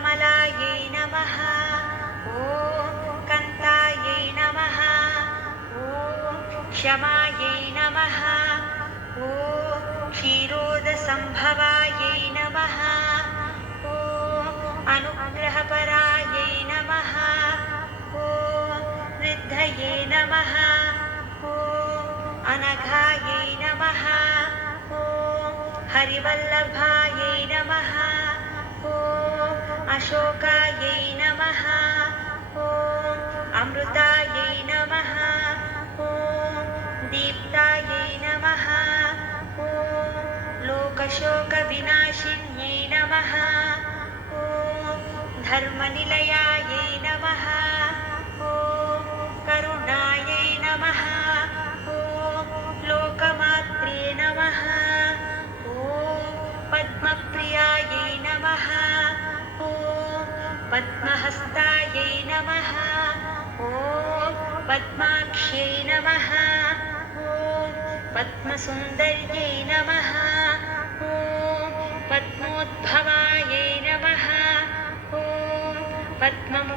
कमलायै नमः। ॐ कन्तायै नमः। ॐ क्षमायै नमः। ॐ क्षीरोदसम्भवायै नमः। ॐ अनुग्रहपरायै नमः। ॐ वृद्धये नमः। ॐ अनघायै नमः। ॐ हरिवल्लभायै नमः। ॐ अशोकायै नमः। ॐ अमृतायै नमः। ॐ दीप्तायै नमः। ॐ लोकशोकविनाशिन्यै नमः। ॐ धर्मनिलयायै नमः। ॐ करुणायै नमः। ॐ लोकमात्रे नमः। ॐ पद्मप्रियायै नमः। ॐ पद्महस्तायै नमः। ॐ पद्माक्ष्यै नमः। ॐ पद्मसुन्दर्यै नमः। ॐ पद्मोद्भवायै नमः। ॐ पद्ममूर्तये